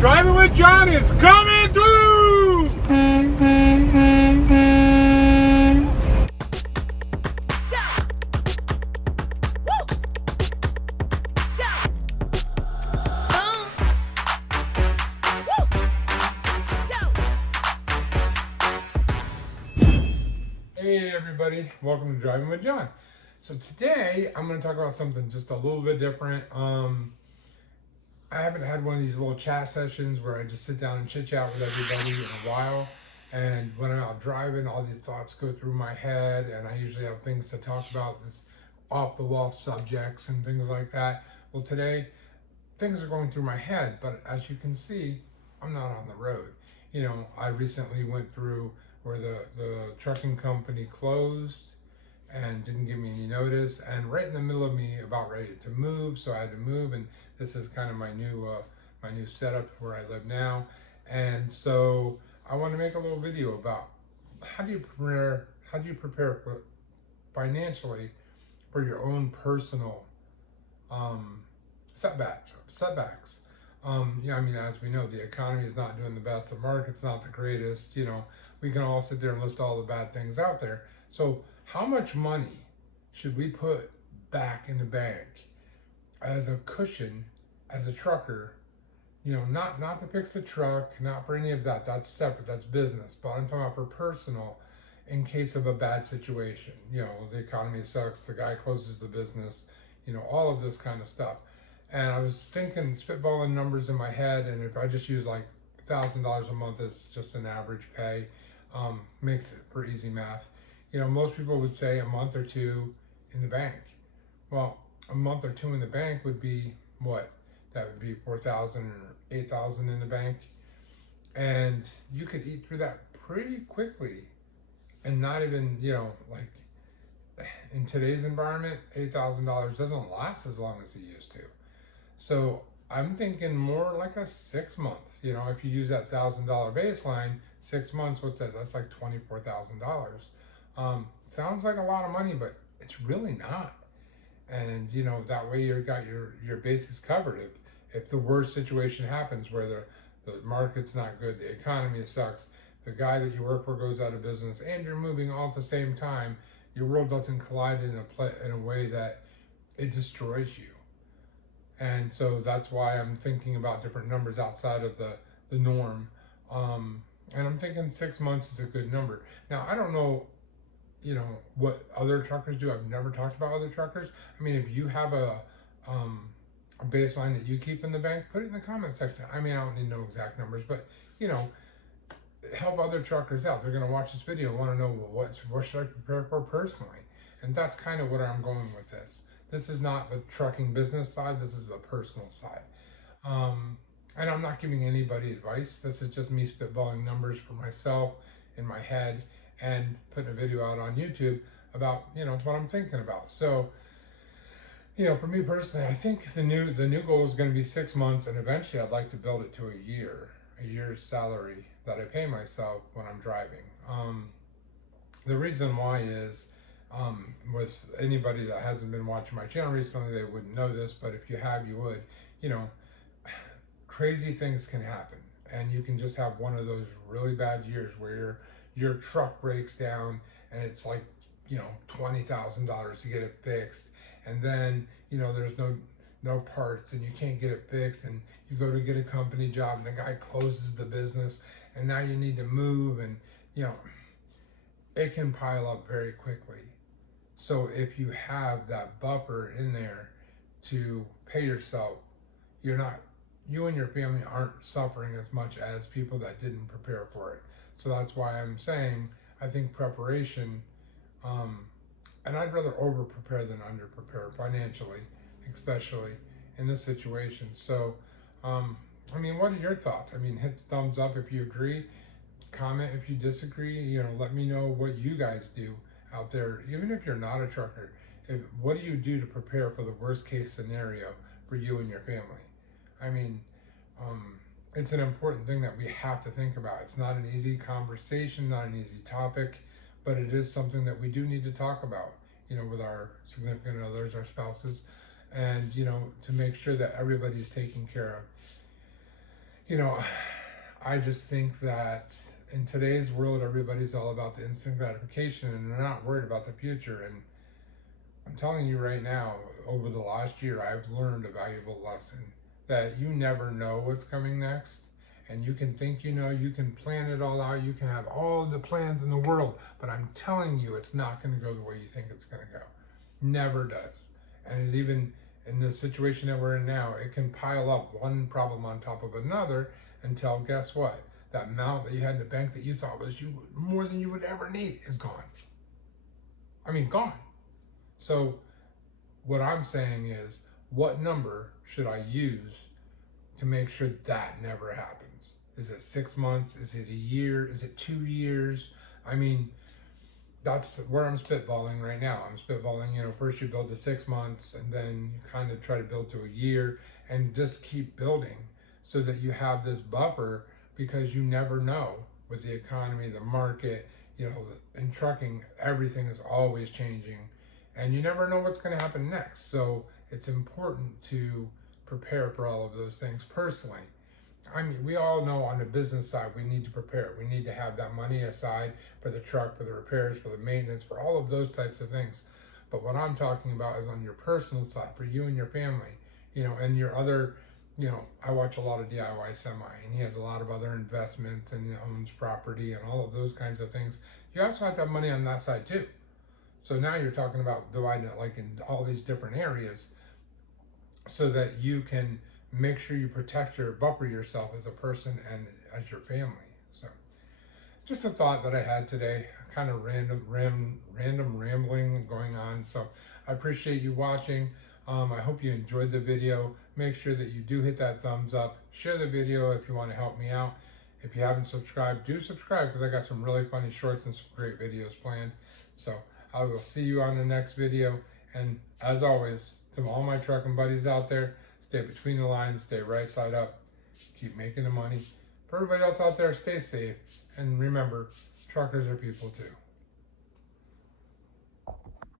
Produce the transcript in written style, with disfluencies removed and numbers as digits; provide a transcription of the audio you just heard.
Driving with John is coming through! Hey everybody, welcome to Driving with John. So today I'm going to talk about something just a little bit different. I haven't had one of these little chat sessions where I just sit down and chit chat with everybody in a while. And when I'm out driving, all these thoughts go through my head, and I usually have things to talk about, this off the wall subjects and things like that. Well, today things are going through my head, but as you can see, I'm not on the road. You know, I recently went through where the trucking company closed and didn't give me any notice, and right in the middle of me about ready to move, so I had to move, and this is kind of my new setup where I live now. And so I want to make a little video about how do you prepare for financially for your own personal setbacks. Yeah, I mean, as we know, the economy is not doing the best, the market's not the greatest. You know, we can all sit there and list all the bad things out there. So how much money should we put back in the bank as a cushion, as a trucker? You know, not to fix the truck, not for any of that. That's separate, that's business. But I'm talking about for personal, in case of a bad situation. You know, the economy sucks, the guy closes the business, you know, all of this kind of stuff. And I was thinking, spitballing numbers in my head, and if I just use like $1,000 a month as just an average pay, makes it for easy math. You know, most people would say a month or two in the bank. Well, a month or two in the bank would be what? That would be 4,000 or 8,000 in the bank. And you could eat through that pretty quickly and not even, you know, like in today's environment, $8,000 doesn't last as long as it used to. So I'm thinking more like a 6 month. You know, if you use that $1,000 baseline, 6 months, what's that? That's like $24,000. Sounds like a lot of money, but it's really not. And you know, that way you've got your bases covered. If the worst situation happens where the market's not good, the economy sucks, the guy that you work for goes out of business, and you're moving all at the same time, your world doesn't collide in a way that it destroys you. And so that's why I'm thinking about different numbers outside of the norm. And I'm thinking 6 months is a good number. Now, I don't know, you know, what other truckers do. I've never talked about other truckers. I mean, if you have a baseline that you keep in the bank, put it in the comment section. I mean, I don't need to know exact numbers, but you know, help other truckers out. They're going to watch this video and want to know, well, what should I prepare for personally? And that's kind of what I'm going with this. This is not the trucking business side. This is the personal side. And I'm not giving anybody advice. This is just me spitballing numbers for myself in my head and putting a video out on YouTube about, you know, what I'm thinking about. So, you know, for me personally, I think the new goal is going to be 6 months, and eventually I'd like to build it to a year's salary that I pay myself when I'm driving. The reason why is, with anybody that hasn't been watching my channel recently, they wouldn't know this, but if you have, you would. You know, crazy things can happen, and you can just have one of those really bad years where your truck breaks down and it's like, you know, $20,000 to get it fixed, and then, you know, there's no parts and you can't get it fixed, and you go to get a company job and the guy closes the business, and now you need to move, and you know, it can pile up very quickly. So if you have that buffer in there to pay yourself, you and your family aren't suffering as much as people that didn't prepare for it. So that's why I'm saying, I think preparation, and I'd rather over prepare than under prepare financially, especially in this situation. So, I mean, what are your thoughts? I mean, hit the thumbs up if you agree, comment if you disagree, you know, let me know what you guys do out there, even if you're not a trucker. What do you do to prepare for the worst case scenario for you and your family? I mean, it's an important thing that we have to think about. It's not an easy conversation, not an easy topic, but it is something that we do need to talk about, you know, with our significant others, our spouses, and, you know, to make sure that everybody's taken care of. You know, I just think that in today's world, everybody's all about the instant gratification and they're not worried about the future. And I'm telling you right now, over the last year, I've learned a valuable lesson that you never know what's coming next. And you can think you know, you can plan it all out, you can have all the plans in the world, but I'm telling you, it's not going to go the way you think it's going to go. Never does. And it even in the situation that we're in now, it can pile up one problem on top of another until guess what? That amount that you had in the bank that you thought was more than you would ever need is gone. I mean, gone. So what I'm saying is, what number should I use to make sure that never happens? Is it 6 months? Is it a year? Is it 2 years? I mean, that's where I'm spitballing right now. I'm spitballing, first you build to 6 months and then you kind of try to build to a year and just keep building so that you have this buffer, because you never know with the economy, the market, in trucking, everything is always changing and you never know what's going to happen next. So it's important to prepare for all of those things personally. I mean, we all know on the business side, we need to prepare. We need to have that money aside for the truck, for the repairs, for the maintenance, for all of those types of things. But what I'm talking about is on your personal side, for you and your family, and your other, I watch a lot of DIY semi, and he has a lot of other investments and he owns property and all of those kinds of things. You also have to have money on that side too. So now you're talking about dividing it like in all these different areas so that you can make sure you buffer yourself as a person and as your family. So just a thought that I had today, kind of random rambling going on. So I appreciate you watching. I hope you enjoyed the video. Make sure that you do hit that thumbs up. Share the video if you want to help me out. If you haven't subscribed, do subscribe, because I got some really funny shorts and some great videos planned. So I will see you on the next video. And as always, to all my trucking buddies out there, stay between the lines, stay right side up, keep making the money. For everybody else out there, stay safe. And remember, truckers are people too.